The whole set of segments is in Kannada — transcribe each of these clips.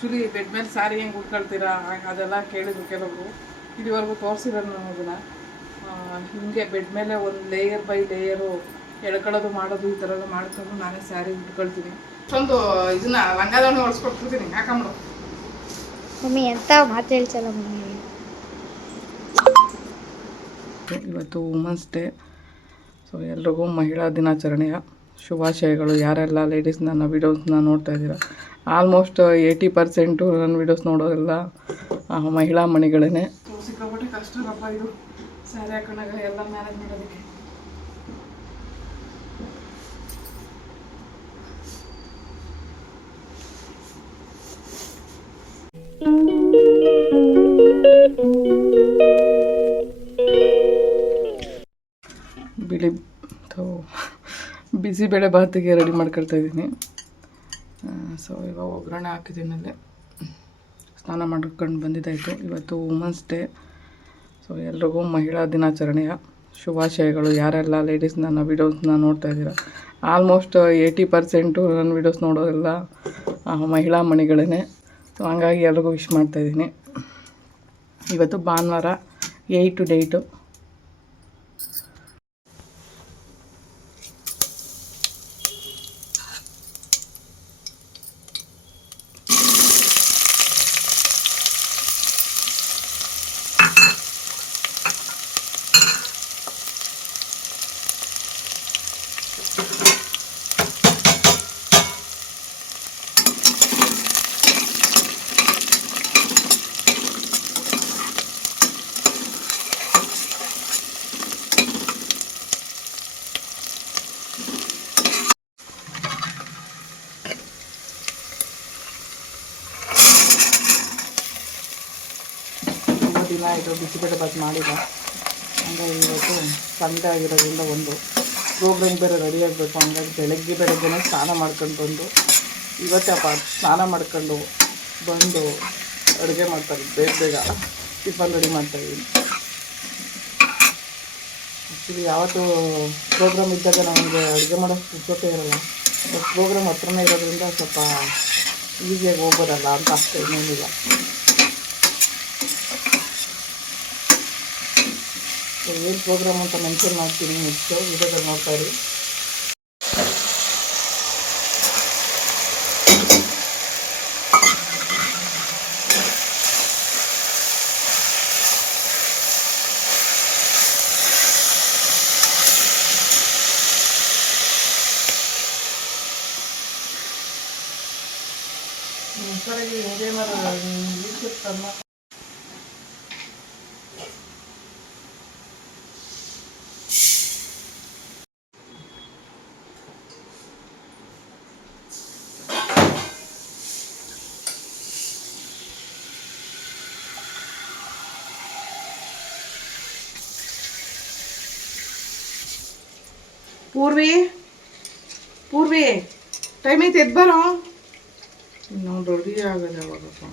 ಆ್ಯಕ್ಚುಲಿ ಬೆಡ್ ಮೇಲೆ ಸ್ಯಾರಿ ಹೆಂಗೆ ಉಟ್ಕೊಳ್ತೀರಾ ಅದೆಲ್ಲ ಕೇಳಿದ್ರು ಕೆಲವರು. ಇದುವರೆಗೂ ತೋರಿಸಿರೋದು ನಾನು ಅದನ್ನು. ಹೀಗೆ ಬೆಡ್ ಮೇಲೆ ಒಂದು ಲೇಯರ್ ಬೈ ಲೇಯರು ಎಳ್ಕೊಳ್ಳೋದು ಮಾಡೋದು ಈ ಥರ ಎಲ್ಲ ಮಾಡ್ಕೊಂಡು ನಾನೇ ಸ್ಯಾರಿ ಉಟ್ಕೊಳ್ತೀನಿ. ಅಷ್ಟೊಂದು ಇದನ್ನ ಲಂಗಾದಾವಣಿ ಹೊಲಿಸ್ಕೊಟ್ಬಿಡ್ತೀನಿ, ಹಾಕೊಂಬಿಡು. ಮಮ್ಮಿ ಎಂತ ಮಾತು ಹೇಳ್ಸಲ್ಲ ಮಮ್ಮಿ. ಇವತ್ತು ವುಮೆನ್ಸ್ ಡೇ. ಸೊ ಎಲ್ರಿಗೂ ಮಹಿಳಾ ದಿನಾಚರಣೆಯ ಶುಭಾಶಯಗಳು. ಯಾರೆಲ್ಲ ಲೇಡೀಸ್ ನನ್ನ ವೀಡಿಯೋಸ್ನ ನೋಡ್ತಾ ಇದ್ದೀರಾ, ಆಲ್ಮೋಸ್ಟ್ 80% ನನ್ನ ವೀಡಿಯೋಸ್ ನೋಡೋರೆಲ್ಲ ಮಹಿಳಾ ಮಣಿಗಳೇ. ಸಿಕ್ಕಾಪಟ್ಟೆ ಕಷ್ಟನಪ್ಪ ಇದು ಸ್ಯಾರಿ ಹಾಕೊಂಡಾಗ ಎಲ್ಲ ಮ್ಯಾನೇಜ್ ಮಾಡೋದಕ್ಕೆ. ಬಿಸಿಬೇಳೆ ಭಾತಿಗೆ ರೆಡಿ ಮಾಡ್ಕೊಳ್ತಾ ಇದ್ದೀನಿ. ಸೊ ಇವಾಗ ಒಗ್ಗರಣೆ ಹಾಕಿದ್ದೀನಿ. ಅಲ್ಲಿ ಸ್ನಾನ ಮಾಡ್ಕೊಂಡು ಬಂದಿದ್ದಾಯಿತು. ಇವತ್ತು ವುಮೆನ್ಸ್ ಡೇ. ಸೊ ಎಲ್ರಿಗೂ ಮಹಿಳಾ ದಿನಾಚರಣೆಯ ಶುಭಾಶಯಗಳು. ಯಾರೆಲ್ಲ ಲೇಡೀಸ್ ನನ್ನ ವೀಡಿಯೋಸ್ನ ನೋಡ್ತಾ ಇದ್ದೀರಾ, ಆಲ್ಮೋಸ್ಟ್ 80% ನನ್ನ ವೀಡಿಯೋಸ್ ನೋಡೋರೆಲ್ಲ ಮಹಿಳಾ ಮಣಿಗಳೇ. ಸೊ ಹಂಗಾಗಿ ಎಲ್ರಿಗೂ ವಿಶ್ ಮಾಡ್ತಾಯಿದ್ದೀನಿ. ಇವತ್ತು ಭಾನುವಾರ 8 ಡೇಟು. ದಿನ ಇದು ಬಿಸಿಬೇಳೆ ಬಾತ್ ಮಾಡಿಲ್ಲ. ಹಂಗಾಗಿ ಇವತ್ತು ಸಂಡೆ ಆಗಿರೋದ್ರಿಂದ ಒಂದು ಪ್ರೋಗ್ರಾಮ್ ಬೇರೆ ರೆಡಿ ಆಗಬೇಕು. ಹಂಗಾಗಿ ಬೆಳಗ್ಗೆನೇ ಸ್ನಾನ ಮಾಡ್ಕೊಂಡು ಬಂದು ಇವತ್ತೇ ಸ್ನಾನ ಮಾಡ್ಕೊಂಡು ಬಂದು ಅಡುಗೆ ಮಾಡ್ತಾರೆ. ಬೇಗ ಟಿಫನ್ ರೆಡಿ ಮಾಡ್ತಾಯಿದ್ದೀನಿ. ಆ್ಯಕ್ಚುಲಿ ಯಾವತ್ತೂ ಪ್ರೋಗ್ರಾಮ್ ಇದ್ದಾಗ ನಮಗೆ ಅಡುಗೆ ಮಾಡೋಕ್ಕೆ ಪುರ್ಸೊತ್ತೇ ಇರೋಲ್ಲ. ಬಟ್ ಪ್ರೋಗ್ರಾಮ್ ಹತ್ರನೇ ಇರೋದ್ರಿಂದ ಸ್ವಲ್ಪ ಈಸಿಯಾಗಿ ಹೋಗೋದಲ್ಲ ಅಂತ ಅಷ್ಟೇ, ಇನ್ನೇನಿಲ್ಲ. ಏನು ಪ್ರೋಗ್ರಾಮ್ ಅಂತ ಮೆನ್ಷನ್ ಮಾಡ್ತೀನಿ, ನೆಕ್ಸ್ಟ್ ವಿಡಿಯೋದಲ್ಲಿ ನೋಡ್ತಾ ಇರಿ. ಸರಿ ಏನಾರು ಪೂರ್ವಿ ಟೈಮ್ ಐತೆ, ಎದ್ದು ಬರೋ. ನಾವು ರೆಡಿ ಆಗೋದು ಯಾವಾಗಪ್ಪ?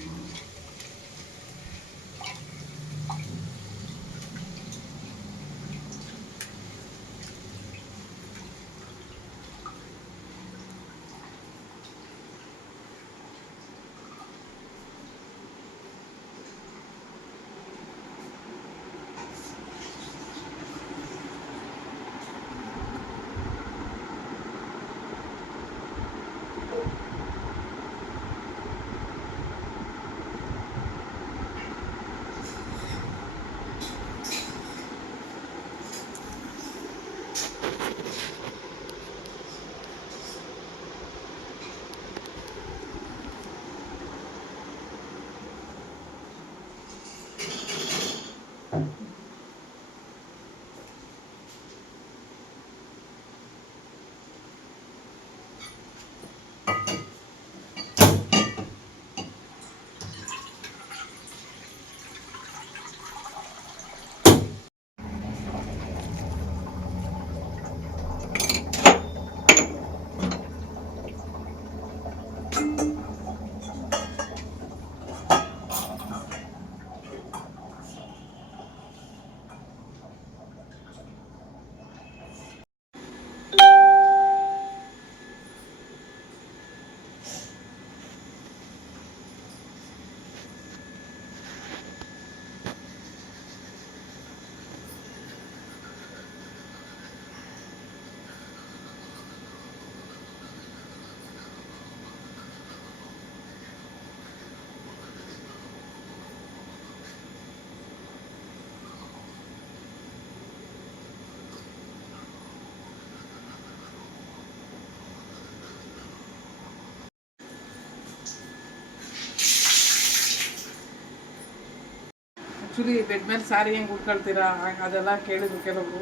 ಆ್ಯಕ್ಚುಲಿ ಬೆಡ್ ಮೇಲೆ ಸ್ಯಾರಿ ಹೆಂಗೆ ಉಟ್ಕೊಳ್ತೀರಾ ಅದೆಲ್ಲ ಕೇಳಿದ್ರು ಕೆಲವರು.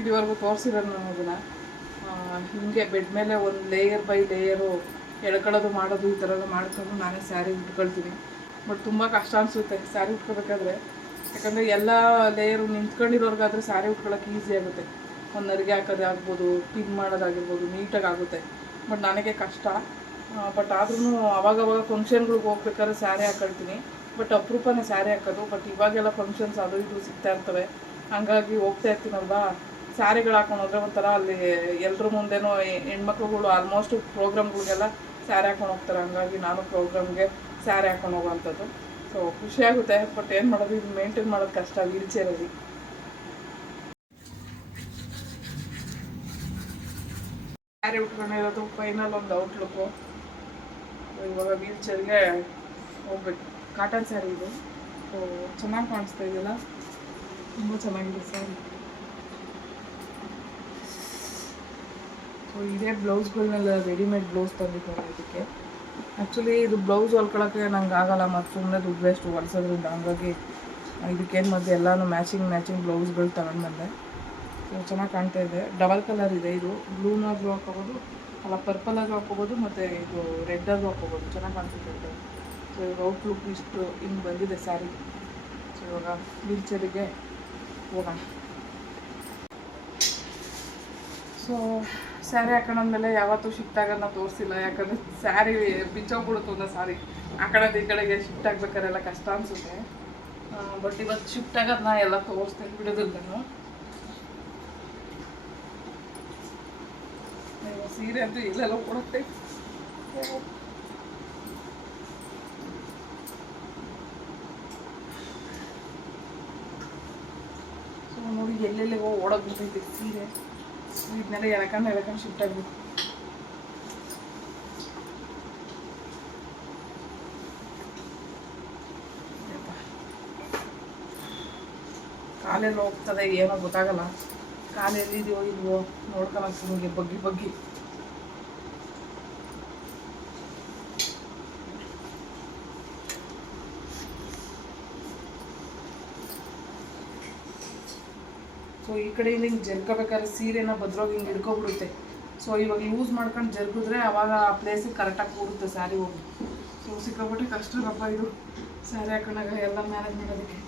ಇದುವರೆಗೂ ತೋರಿಸಿರೋದು ನಾನು ಅದನ್ನು. ಹೀಗೆ ಬೆಡ್ ಮೇಲೆ ಒಂದು ಲೇಯರ್ ಬೈ ಲೇಯರು ಎಳ್ಕೊಳ್ಳೋದು ಮಾಡೋದು ಈ ಥರ ಎಲ್ಲ ಮಾಡ್ಕೊಂಡು ನಾನೇ ಸ್ಯಾರಿ ಉಟ್ಕೊಳ್ತೀನಿ. ಬಟ್ ತುಂಬ ಕಷ್ಟ ಅನಿಸುತ್ತೆ ಸ್ಯಾರಿ ಉಟ್ಕೋಬೇಕಾದ್ರೆ. ಯಾಕಂದರೆ ಎಲ್ಲ ಲೇಯರು ನಿಂತ್ಕೊಂಡಿರೋರ್ಗಾದ್ರೆ ಸ್ಯಾರಿ ಉಟ್ಕೊಳ್ಳೋಕೆ ಈಸಿ ಆಗುತ್ತೆ. ಒಂದು ನರಿಗೆ ಹಾಕೋದೇ ಆಗ್ಬೋದು, ಪಿನ್ ಮಾಡೋದಾಗಿರ್ಬೋದು, ನೀಟಾಗಿ ಆಗುತ್ತೆ. ಬಟ್ ನನಗೆ ಕಷ್ಟ. ಬಟ್ ಆದ್ರೂ ಅವಾಗವಾಗ ಫಂಕ್ಷನ್ಗಳಿಗೆ ಹೋಗ್ಬೇಕಾದ್ರೆ ಸ್ಯಾರಿ ಹಾಕೊಳ್ತೀನಿ. ಬಟ್ ಅಪರೂಪನೇ ಸ್ಯಾರಿ ಹಾಕೋದು. ಬಟ್ ಇವಾಗೆಲ್ಲ ಫಂಕ್ಷನ್ಸ್ ಅದು ಇದು ಸಿಗ್ತಾ ಇರ್ತವೆ, ಹಂಗಾಗಿ ಹೋಗ್ತಾ ಇರ್ತೀನಲ್ವಾ, ಸ್ಯಾರಿಗಳು ಹಾಕೊಂಡು ಹೋದರೆ ಒಂಥರ ಅಲ್ಲಿ ಎಲ್ಲರ ಮುಂದೆನೂ ಹೆಣ್ಮಕ್ಳುಗಳು ಆಲ್ಮೋಸ್ಟ್ ಪ್ರೋಗ್ರಾಮ್ಗಳಿಗೆಲ್ಲ ಸ್ಯಾರಿ ಹಾಕೊಂಡು ಹೋಗ್ತಾರೆ. ಹಂಗಾಗಿ ನಾನು ಪ್ರೋಗ್ರಾಮ್ಗೆ ಸ್ಯಾರಿ ಹಾಕೊಂಡು ಹೋಗೋವಂಥದ್ದು. ಸೊ ಖುಷಿಯಾಗುತ್ತೆ. ಬಟ್ ಏನು ಮಾಡೋದು, ಇದು ಮೇಂಟೈನ್ ಮಾಡೋದು ಕಷ್ಟ ವೀಲ್ ಚೇರಲ್ಲಿ. ಸ್ಯಾರಿ ಉಟ್ಕೊಂಡಿರೋದು ಫೈನಲ್ ಒಂದು ಔಟ್ಲುಕ್ಕು. ಇವಾಗ ವೀಲ್ ಚೇರ್ಗೆ ಹೋಗ್ಬೇಕು. ಕಾಟನ್ ಸ್ಯಾರಿ ಇದು. ಸೊ ಚೆನ್ನಾಗಿ ಕಾಣಿಸ್ತಾ ಇದೆಯಲ್ಲ, ತುಂಬ ಚೆನ್ನಾಗಿದೆ ಸ್ಯಾರಿ. ಸೊ ಇದೇ ಬ್ಲೌಸ್ಗಳನ್ನೆಲ್ಲ ರೆಡಿಮೇಡ್ ಬ್ಲೌಸ್ ತಂದಿದ್ದಾರೆ ಇದಕ್ಕೆ. ಆ್ಯಕ್ಚುಲಿ ಇದು ಬ್ಲೌಸ್ ಹೊಲ್ಕೊಳ್ಳೋಕ್ಕೆ ನಂಗೆ ಆಗಲ್ಲ, ಮತ್ತು ಸುಮ್ಮನೆ ದುಡ್ಡು ವೇಸ್ಟ್ ಹೊಲ್ಸೋದ್ರಿಂದ. ಹಂಗಾಗಿ ಇದಕ್ಕೇನು ಮಧ್ಯೆ ಎಲ್ಲನೂ ಮ್ಯಾಚಿಂಗ್ ಬ್ಲೌಸ್ಗಳು ತಗೊಂಡು ಬಂದೆ. ಸೊ ಚೆನ್ನಾಗಿ ಕಾಣ್ತಾ ಇದೆ. ಡಬಲ್ ಕಲರ್ ಇದೆ. ಇದು ಬ್ಲೂನಾಗೂ ಹಾಕೋಬೋದು, ಅಲ್ಲ ಪರ್ಪಲಾಗೂ ಹಾಕೋಬೋದು, ಮತ್ತು ಇದು ರೆಡ್ಡಾಗೂ ಹಾಕೋಬೋದು. ಚೆನ್ನಾಗಿ ಕಾಣ್ತಿದೆ ಇದು. ಸೊ ಇವಾಗ ಔಟ್ಲುಕ್ ಇಷ್ಟು ಹಿಂಗೆ ಬಂದಿದೆ ಸ್ಯಾರಿ. ಸೊ ಇವಾಗ ವೀಲ್ ಚೇರಿಗೆ ಹೋಗೋಣ. ಸೊ ಸ್ಯಾರಿ ಹಾಕೊಂಡಾದ್ಮೇಲೆ ಯಾವತ್ತೂ ಶಿಫ್ಟ್ ಆಗೋದನ್ನ ತೋರಿಸಿಲ್ಲ. ಯಾಕಂದರೆ ಸ್ಯಾರಿ ಬಿಚ್ಚೋಗ್ಬಿಡುತ್ತೆ ಒಂದು ಸಾರಿ. ಆ ಕಡೆದು ಈ ಕಡೆಗೆ ಶಿಫ್ಟ್ ಆಗ್ಬೇಕಾರೆಲ್ಲ ಕಷ್ಟ ಅನಿಸುತ್ತೆ. ಬಟ್ ಇವತ್ತು ಶಿಫ್ಟ್ ಆಗೋದನ್ನ ಎಲ್ಲ ತೋರಿಸ್ತೀನಿ ಬಿಡೋದಿಲ್ಲ ನಾನು. ಸೀರೆ ಅಂತೂ ಇಲ್ಲೆಲ್ಲ ಕೊಡುತ್ತೆ. ಸೊ ನೋಡಿ ಎಲ್ಲೆಲ್ಲಿಗೋ ಓಡೋಗ್ಬಿಟ್ಟೈತೆ ಸೀರೆ. ಇದನ್ನೆಲ್ಲ ಎಳ್ಕೊಂಡು ಶಿಫ್ಟ್ ಆಗಬೇಕು. ಕಾಲೆಲ್ಲ ಹೋಗ್ತದೆ, ಏನೋ ಗೊತ್ತಾಗಲ್ಲ. ಕಾಲೆಲ್ಲಿದೆಯೋ ಇಲ್ವೋ ನೋಡ್ಕೊಳಕ್ಕೆ ನಿಮಗೆ ಬಗ್ಗಿ ಸೊ ಈ ಕಡೆಯಿಂದ ಹಿಂಗೆ ಜರ್ಕೋಬೇಕಾದ್ರೆ ಸೀರೆನ ಭದ್ರೋಗಿ ಹಿಂಗೆ ಹಿಡ್ಕೊಬಿಡುತ್ತೆ. ಸೊ ಇವಾಗ ಯೂಸ್ ಮಾಡ್ಕೊಂಡು ಜರುಗಿದ್ರೆ ಅವಾಗ ಆ ಪ್ಲೇಸಿಗೆ ಕರೆಕ್ಟಾಗಿ ಕೂರುತ್ತೆ ಸ್ಯಾರಿ ಹೋಗಿ. ಸೊ ಸಿಕ್ಕಾಬಿಟ್ಟೆ ಕಷ್ಟನಪ್ಪ ಇದು ಸ್ಯಾರಿ ಹಾಕೊಂಡಾಗ ಎಲ್ಲ ಮ್ಯಾನೇಜ್ ಮಾಡೋದಕ್ಕೆ.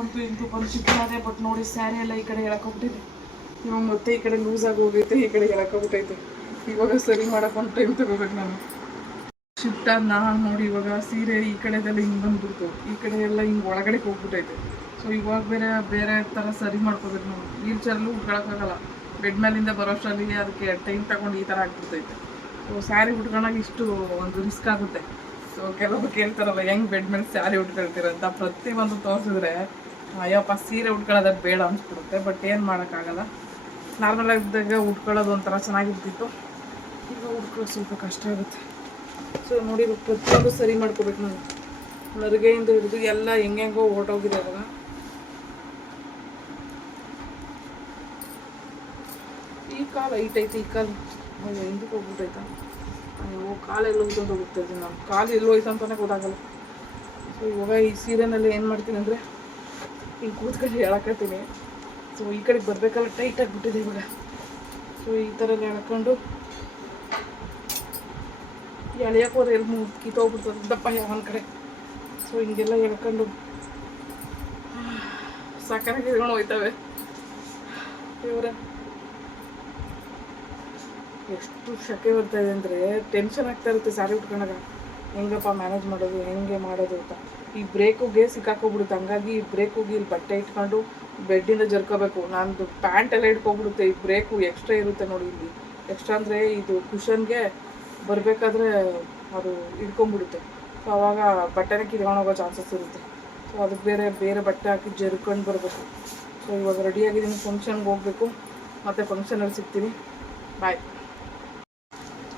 ಅಂತೂ ಇಂತೂ ಬಂದು ಶಿಫ್ಟ್. ಬಟ್ ನೋಡಿ ಸ್ಯಾರಿ ಎಲ್ಲ ಈ ಕಡೆ ಎಳ್ಕೊಬಿಟ್ಟಿದೆ. ಇವಾಗ ಮತ್ತೆ ಈ ಕಡೆ ಲೂಸಾಗಿ ಹೋಗೈತೆ, ಈ ಕಡೆ ಎಳ್ಕೊಬಿಟ್ಟೈತೆ. ಇವಾಗ ಸರಿ ಮಾಡೋಕ್ಕೊಂದು ಟೈಮ್ ತಗೋಬೇಕು ನಾನು. ಶಿಫ್ಟ್ ಆದ ನಾನು ನೋಡಿ ಇವಾಗ ಸೀರೆ ಈ ಕಡೆದೆಲ್ಲ ಹಿಂಗೆ ಬಂದ್ಬಿಡ್ತು, ಈ ಕಡೆ ಎಲ್ಲ ಹಿಂಗೆ ಒಳಗಡೆ ಹೋಗ್ಬಿಟ್ಟೈತೆ. ಸೊ ಇವಾಗ ಬೇರೆ ಥರ ಸರಿ ಮಾಡ್ಕೋಬೇಕು ನಾವು. ವೀಲ್ ಚೇರಲ್ಲೂ ಉಟ್ಕೊಳಕ್ಕಾಗಲ್ಲ, ಬೆಡ್ ಮೇಲಿಂದ ಬರೋಷ್ಟರಲ್ಲಿ ಅದಕ್ಕೆ ಟೈಮ್ ತಗೊಂಡು ಈ ಥರ ಆಗ್ಬಿಡ್ತೈತೆ. ಸೊ ಸ್ಯಾರಿ ಉಟ್ಕೊಂಡಾಗ ಇಷ್ಟು ಒಂದು ರಿಸ್ಕ್ ಆಗುತ್ತೆ. ಸೊ ಕೆಲವೊಬ್ರು ಕೇಳ್ತಾರಲ್ಲ ಹೆಂಗೆ ಬೆಡ್ ಮೇಲೆ ಸ್ಯಾರಿ ಉಟ್ಕೊಳ್ತೀರಂತ. ಪ್ರತಿಯೊಂದು ತೋರಿಸಿದ್ರೆ ಅಯ್ಯಪ್ಪ ಸೀರೆ ಉಟ್ಕೊಳ್ಳೋದು ಬೇಡ ಅನಿಸ್ಬಿಡುತ್ತೆ. ಬಟ್ ಏನು ಮಾಡೋಕ್ಕಾಗಲ್ಲ. ನಾರ್ಮಲಾಗಿ ಇದ್ದಾಗ ಉಟ್ಕೊಳ್ಳೋದು ಒಂಥರ ಚೆನ್ನಾಗಿರ್ತಿತ್ತು. ಈಗ ಉಟ್ಕೊಳ್ಳೋದು ಸ್ವಲ್ಪ ಕಷ್ಟ ಆಗುತ್ತೆ. ಸೊ ನೋಡಿ ಪ್ರತಿಯೊಂದು ಸರಿ ಮಾಡ್ಕೋಬೇಕು ನಾನು. ನರಿಗೆಯಿಂದ ಹಿಡಿದು ಎಲ್ಲ ಹೆಂಗೆಂಗೋ ಹೊರಟೋಗಿದೆ. ಅವಾಗ ಈ ಕಾಲು ಹೈಟ್ ಐತೆ, ಈ ಕಾಲು ಹಿಂದಕ್ಕೆ ಹೋಗ್ಬಿಟ್ಟೈತಾ. ಅಯ್ಯೋ ಕಾಲೆಲ್ಲ ಹೋಗ್ಕೊಂಡು ಹೋಗ್ತಾ ಇದ್ದೀನಿ ನಾನು. ಕಾಲು ಎಲ್ಲೋ ಹೋಯ್ತು ಅಂತಲೇ ಗೊತ್ತಾಗಲ್ಲ. ಸೊ ಇವಾಗ ಈ ಸೀರೆನಲ್ಲಿ ಏನು ಮಾಡ್ತೀನಿ ಅಂದರೆ ಹಿಂಗೆ ಕೂತ್ಕೊಂಡು ಎಳಕತ್ತೀನಿ. ಸೊ ಈ ಕಡೆಗೆ ಬರಬೇಕಲ್ಲ ಟೈಟ್ ಆಗಿಬಿಟ್ಟಿದೆ ಇವಾಗ. ಸೊ ಈ ಥರ ಎಳ್ಕೊಂಡು ಎಳೆಯಕ್ಕೆ ಹೋದ್ರೆ ಎಲ್ಲಿ ಕಿತ್ತೋಗ್ಬಿಡ್ತದೆ ದಪ್ಪ ಒಂದು ಕಡೆ. ಸೊ ಹಿಂಗೆಲ್ಲ ಎಳ್ಕೊಂಡು ಸಕ್ಕರೆ ಕಿತ್ಕೊಂಡು ಹೋಯ್ತವೆ ಇವರ. ಎಷ್ಟು ಶಕೆ ಬರ್ತಾಯಿದೆ ಅಂದರೆ ಟೆನ್ಷನ್ ಆಗ್ತಾ ಇರುತ್ತೆ ಸ್ಯಾರಿ ಉಟ್ಕೊಂಡಾಗ. ಹೆಂಗಪ್ಪ ಮ್ಯಾನೇಜ್ ಮಾಡೋದು, ಹೆಂಗೆ ಮಾಡೋದು ಅಂತ. ಈ ಬ್ರೇಕುಗೆ ಸಿಕ್ಕಾಕೋಗ್ಬಿಡುತ್ತೆ. ಹಂಗಾಗಿ ಈ ಬ್ರೇಕುಗೆ ಇಲ್ಲಿ ಬಟ್ಟೆ ಇಟ್ಕೊಂಡು ಬೆಡ್ಡಿಂದ ಜರ್ಕೋಬೇಕು. ನಂದು ಪ್ಯಾಂಟ್ ಎಲ್ಲ ಇಟ್ಕೊಬಿಡುತ್ತೆ. ಈ ಬ್ರೇಕು ಎಕ್ಸ್ಟ್ರಾ ಇರುತ್ತೆ ನೋಡಿ ಇಲ್ಲಿ. ಎಕ್ಸ್ಟ್ರಾ ಅಂದರೆ ಇದು ಕುಷನ್ಗೆ ಬರಬೇಕಾದ್ರೆ ಅದು ಇಟ್ಕೊಂಡ್ಬಿಡುತ್ತೆ. ಸೊ ಆವಾಗ ಬಟ್ಟೆನೇ ಕಿತ್ಕೊಂಡು ಹೋಗೋ ಚಾನ್ಸಸ್ ಇರುತ್ತೆ. ಸೊ ಅದಕ್ಕೆ ಬೇರೆ ಬಟ್ಟೆ ಹಾಕಿ ಜರ್ಕೊಂಡು ಬರಬೇಕು. ಸೊ ಇವಾಗ ರೆಡಿಯಾಗಿದ್ದೀನಿ, ಫಂಕ್ಷನ್ಗೆ ಹೋಗಬೇಕು. ಮತ್ತು ಫಂಕ್ಷನಲ್ಲಿ ಸಿಗ್ತೀನಿ. ಬಾಯ್.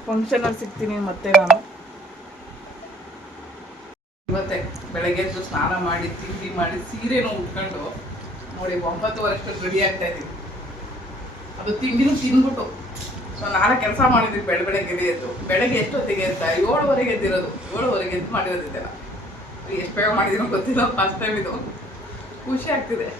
ಫಂಕ್ಷನಲ್ಲಿ ಸಿಗ್ತೀನಿ ಮತ್ತೆ ನಾನು. ಇವತ್ತೆ ಬೆಳಗ್ಗೆ ಎದ್ದು ಸ್ನಾನ ಮಾಡಿ ತಿಂಡಿ ಮಾಡಿ ಸೀರೆನೂ ಉಟ್ಕೊಂಡು ನೋಡಿ 9:30 ರೆಡಿ ಆಗ್ತಾ ಇದ್ದೀವಿ. ಅದು ತಿಂಡಿನೂ ತಿಂದ್ಬಿಟ್ಟು ಸೊ ನಾಳೆ ಕೆಲಸ ಮಾಡಿದ್ವಿ ಬೆಳಗ್ಗೆ ಎದ್ದು. ಬೆಳಗ್ಗೆ ಎಷ್ಟೊತ್ತಿಗೆ ಎದ್ದ 7:30 ಎದ್ದಿರೋದು. 7:30 ಎದ್ದು ಮಾಡಿರೋದಿದ್ದೆಲ್ಲ. ಎಷ್ಟು ಬೇಗ ಮಾಡಿದ್ದೀನೋ ಗೊತ್ತಿಲ್ಲ, ಫಸ್ಟ್ ಟೈಮ್ ಇದು. ಖುಷಿ ಆಗ್ತಿದೆ.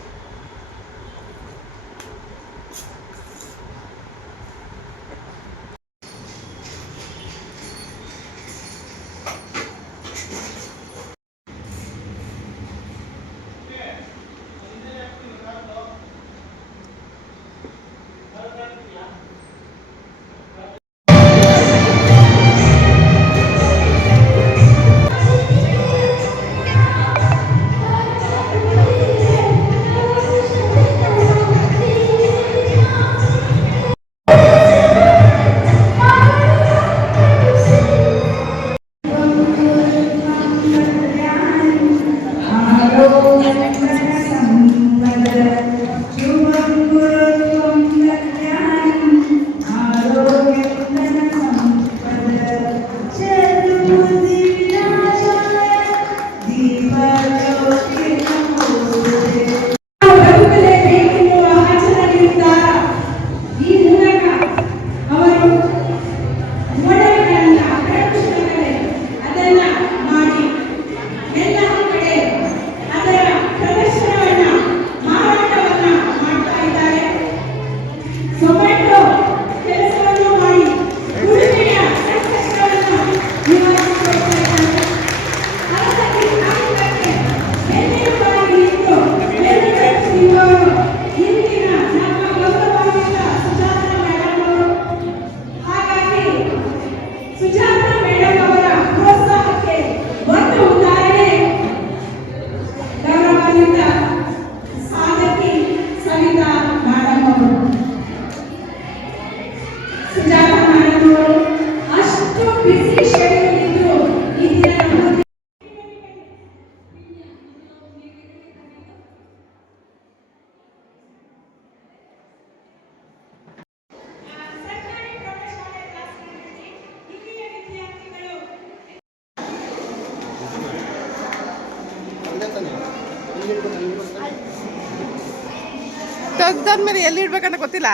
ತೆಗ್ದಾದ್ಮೇಲೆ ಎಲ್ಲಿ ಇಡ್ಬೇಕಂತ ಗೊತ್ತಿಲ್ಲ.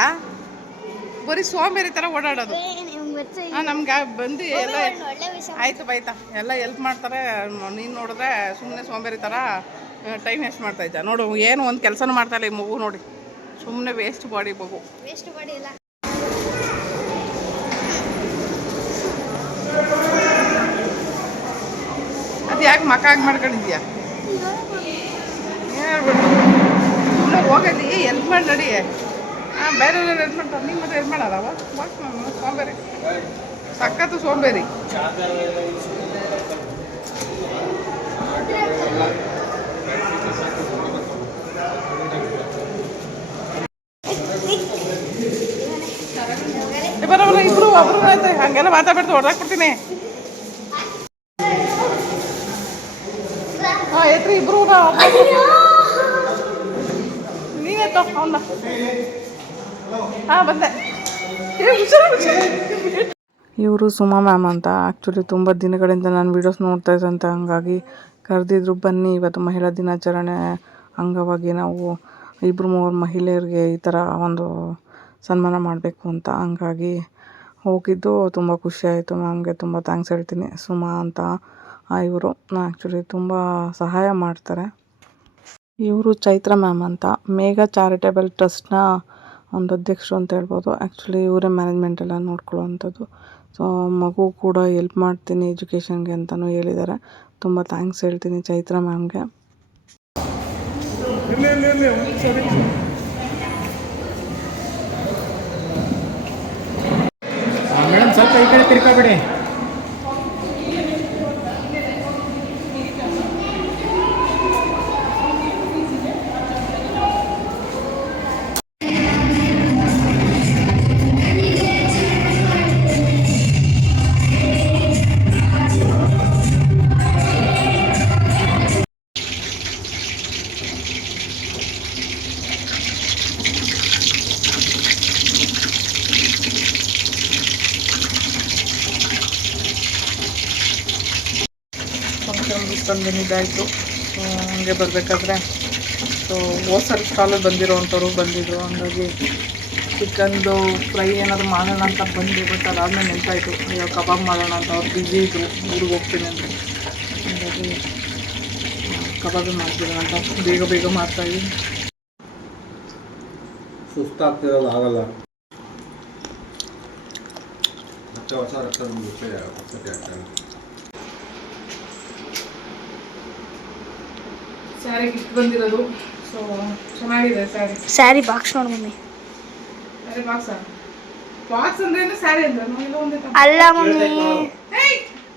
ಬರೀ ಸೋಂಬೇರಿ ಥರ ಓಡಾಡೋದು. ನಮ್ಗೆ ಬಂದು ಎಲ್ಲ ಆಯ್ತು ಬಾಯ್ತಾ ಎಲ್ಲ ಎಲ್ಪ್ ಮಾಡ್ತಾರೆ. ನೀನು ನೋಡಿದ್ರೆ ಸುಮ್ಮನೆ ಸೋಂಬೇರಿ ಥರ ಟೈಮ್ ವೇಸ್ಟ್ ಮಾಡ್ತಾ ಇದ್ದ. ನೋಡು ಏನು ಒಂದು ಕೆಲಸನೂ ಮಾಡ್ತಾ ಇಲ್ಲ ಈ ಮಗು. ನೋಡಿ ಸುಮ್ಮನೆ ವೇಸ್ಟ್ ಬಾಡಿ ಮಗು. ವೇಸ್ಟ್ ಬಾಡಿ ಇಲ್ಲ. ಅದು ಯಾಕೆ ಮಕ್ಕಾಗಿ ಮಾಡ್ಕೊಂಡಿದ್ಯಾ? ಹೇಳ್ಬಿಟ್ಟು ಸುಮ್ಮನೆ ಹೋಗಲಿ ಎಲ್ಪ್ ಮಾಡಿ ನಡಿ. ಬೇರೆಯವ್ರು ಎಲ್ಪ್ ಮಾಡ್ತಾರೆ, ನೀನು ಮತ್ತೆ ಎಲ್ಪ್ ಮಾಡಲ್ಲ. ಸೋಂಬೇರಿ ಸಖತ್ತು ಸೋಂಬೇರಿ. ಬರೋಲ್ಲ ಇಬ್ರು ಒಬ್ರು ಆಯ್ತು ಹಂಗೆಲ್ಲ ಮಾತಾಡ್ಬಿಡ್ತು ಹೊಡೆದಾಕ್ಬಿಡ್ತೀನಿ. ಹಾಂ ಎತ್ರಿ ಇಬ್ರು ನೀನೆತ್ತೋ ಅವನ್ನ. ಹಾಂ ಬಂದೆ. ಇವರು ಸುಮಾ ಮ್ಯಾಮ್ ಅಂತ. ಆ್ಯಕ್ಚುಲಿ ತುಂಬ ದಿನಗಳಿಂದ ನಾನು ವೀಡಿಯೋಸ್ ನೋಡ್ತಾ ಇದ್ದಂತೆ, ಹಂಗಾಗಿ ಕರೆದಿದ್ರು ಬನ್ನಿ ಇವತ್ತು ಮಹಿಳಾ ದಿನಾಚರಣೆ ಅಂಗವಾಗಿ ನಾವು 2-3 ಮಹಿಳೆಯರಿಗೆ ಈ ಥರ ಒಂದು ಸನ್ಮಾನ ಮಾಡಬೇಕು ಅಂತ. ಹಂಗಾಗಿ ಹೋಗಿದ್ದು ತುಂಬ ಖುಷಿಯಾಯಿತು. ಮ್ಯಾಮ್ಗೆ ತುಂಬ ಥ್ಯಾಂಕ್ಸ್ ಹೇಳ್ತೀನಿ. ಸುಮಾ ಅಂತ ಇವರು ಆ್ಯಕ್ಚುಲಿ ತುಂಬ ಸಹಾಯ ಮಾಡ್ತಾರೆ. ಇವರು ಚೈತ್ರ ಮ್ಯಾಮ್ ಅಂತ ಮೇಘಾ ಚಾರಿಟೇಬಲ್ ಟ್ರಸ್ಟ್ನ ಒಂದು ಅಧ್ಯಕ್ಷರು ಅಂತ ಹೇಳ್ಬೋದು. ಆ್ಯಕ್ಚುಲಿ ಇವರೇ ಮ್ಯಾನೇಜ್ಮೆಂಟ್ ಎಲ್ಲ ನೋಡ್ಕೊಳ್ಳೋವಂಥದ್ದು. ಸೊ ಮಗು ಕೂಡ ಎಲ್ಪ್ ಮಾಡ್ತೀನಿ ಎಜುಕೇಷನ್ಗೆ ಅಂತಲೂ ಹೇಳಿದ್ದಾರೆ. ತುಂಬ ಥ್ಯಾಂಕ್ಸ್ ಹೇಳ್ತೀನಿ ಚೈತ್ರ ಮ್ಯಾಮ್ಗೆ. ಮೇಡಮ್ ಸ್ವಲ್ಪ ಈ ಕಡೆ ತಿರ್ಕೊಬೇಡಿ. ಫಂಕ್ಷನ್ ಮುಗಿಸ್ಕೊಂಡು ಬಂದಿದ್ದಾಯಿತು. ಹಂಗೆ ಬರಬೇಕಾದ್ರೆ ಸೊ ಹೋಸರಿ ಸ್ಟಾಲಲ್ಲಿ ಬಂದಿರೋವಂಥವ್ರು ಬಂದಿದ್ರು, ಹಂಗಾಗಿ ಚಿಕನ್ದು ಫ್ರೈ ಏನಾದರೂ ಮಾಡೋಣ ಅಂತ ಬಂದು, ಬಟ್ ಅದಾದಮೇಲೆ ನೆನಪಾಯಿತು ಅಯ್ಯೋ ಕಬಾಬ್ ಮಾಡೋಣ ಅಂತ. ಅವ್ರು ಬ್ಯುಸಿ ಇದ್ರು, ಊರಿಗೆ ಹೋಗ್ತೀನಿ ಅಂತ, ಹಂಗಾಗಿ ಕಬಾಬೇ ಮಾಡ್ತಿರೋಣ ಅಂತ ಬೇಗ ಬೇಗ ಮಾಡ್ತಾಯಿದ್ದೀನಿ. ಸುಸ್ತಾಗ್ತಿರೋದು ಆಗಲ್ಲ, ಮತ್ತೆ ಹೊಸ ರಕ್ತ ಆಗ್ತದೆ. ಸ್ಯಾರಿ ಗಿಫ್ಟ್ ಬಂದಿರೋದು, ಸೊ ಚೆನ್ನಾಗಿದೆ ಸ್ಯಾರಿ. ಸ್ಯಾರಿ ಬಾಕ್ಸ್ ನೋಡು ಮಮ್ಮಿ. ಸ್ಯಾರಿ ಬಾಕ್ಸ್ ಬಾಕ್ಸ್ ಅಂದ್ರೇನು ಸ್ಯಾರಿ ಅಂದ್ರೆ ನಾವೆಲ್ಲ ಒಂದೇ ಅಲ್ಲ ಮಮ್ಮಿ.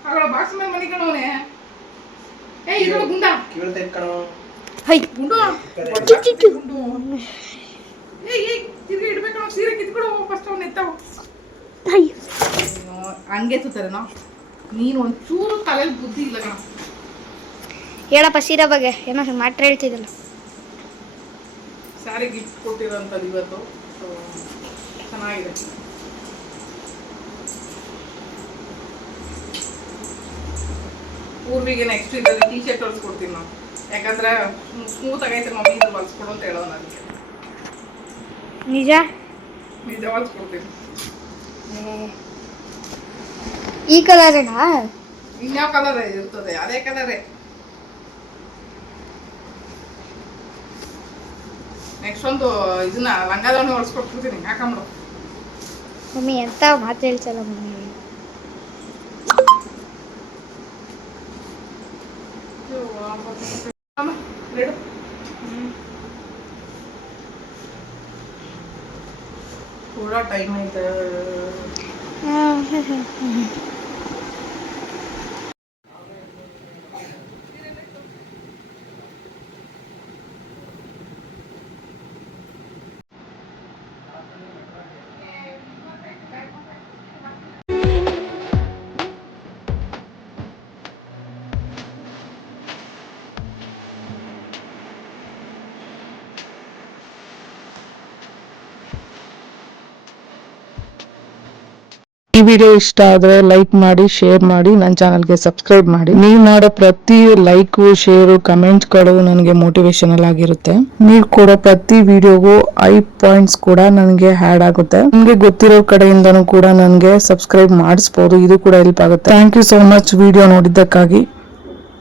ಅವಳ ಬಾಕ್ಸ್ ಮೇಲೆ ಮನಿಕಣವನೇ. ಇದ್ರೊಳಗೆ ಗುಂಡ ಹೈ ಗುಂಡು ಗುಂಡು. ತಿರ್ಗಿ ಇಡ್ಬೇಕು, ಸೀರೆ ಕಿತ್ಕೊಡು ಫಸ್ಟ್ ಅವ್ನು ಎತ್ತಾವು. ಹೈ ಹಂಗೆ ತುತ್ತಾರೇನೋ, ನೀನು ಒಂಚೂರು ತಲೆಯಲ್ಲಿ ಬುದ್ಧಿ ಇಲ್ಲ ಕಣ. ಹೇಳಪ್ಪ ಸೀರೆ ಬಗ್ಗೆ ಏನೋ ಮಾತ್ರ ಹೇಳ್ತಿದ್ದಲ್ಲ. ಸ್ಯಾರಿ ಗಿಫ್ಟ್ ಕೊಟ್ಟಿರೋಂಥದ್ದು ಇವತ್ತು, ಸೊ ಚೆನ್ನಾಗಿದೆ. ಪೂರ್ವಿಗೆ ನೆಕ್ಸ್ಟ್ ಇದರಲ್ಲಿ ಟೀ ಶರ್ಟ್ ಹೊಲಿಸ್ಕೊಡ್ತೀನಿ ನಾವು, ಯಾಕಂದ್ರೆ ಸ್ಮೂತ್ ಆಗೈತೆ ಮಮ್ಮಿ, ಇದು ಹೊಲಿಸ್ಕೊಡು ಅಂತ ಹೇಳೋಣ. ಅದಕ್ಕೆ ನಿಜ ನಿಜ ಹೊಲಿಸ್ಕೊಡ್ತೀನಿ. ಈ ಕಲರೇನಾ? ಇನ್ಯಾವ ಕಲರ್ ಇರ್ತದೆ, ಅದೇ ಕಲರೇ. ನೆಕ್ಸ್ಟ್ ಒಂದು ಇದನ್ನ ಲಂಗಾದಾವಣಿ ಹೊಲಿಸ್ಕೊಟ್ಬಿಡ್ತೀನಿ, ಹಾಕೊಂಬಿಡು. ಮಮ್ಮಿ ಎಂತ ಮಾತು ಹೇಳ್ಸಲ್ಲ ಮಮ್ಮಿ. ಥೋड़ा ಟೈಮ್ ಐತೆ. ಈ ವಿಡಿಯೋ ಇಷ್ಟ ಆದ್ರೆ ಲೈಕ್ ಮಾಡಿ, ಶೇರ್ ಮಾಡಿ, ನನ್ನ ಚಾನಲ್ಗೆ ಸಬ್ಸ್ಕ್ರೈಬ್ ಮಾಡಿ. ನೀವು ಮಾಡೋ ಪ್ರತಿ ಲೈಕು, ಶೇರು, ಕಮೆಂಟ್ಗಳು ನನಗೆ ಮೋಟಿವೇಶನಲ್ ಆಗಿರುತ್ತೆ. ನೀವು ಕೊಡೋ ಪ್ರತಿ ವಿಡಿಯೋಗೂ 5 ಪಾಯಿಂಟ್ಸ್ ಕೂಡ ನನಗೆ ಆ್ಯಡ್ ಆಗುತ್ತೆ. ನಿಮಗೆ ಗೊತ್ತಿರೋ ಕಡೆಯಿಂದನೂ ಕೂಡ ನನಗೆ ಸಬ್ಸ್ಕ್ರೈಬ್ ಮಾಡಿಸ್ಬೋದು, ಇದು ಕೂಡ ಹೆಲ್ಪ್ ಆಗುತ್ತೆ. Thank you so much video ನೋಡಿದ್ದಕ್ಕಾಗಿ.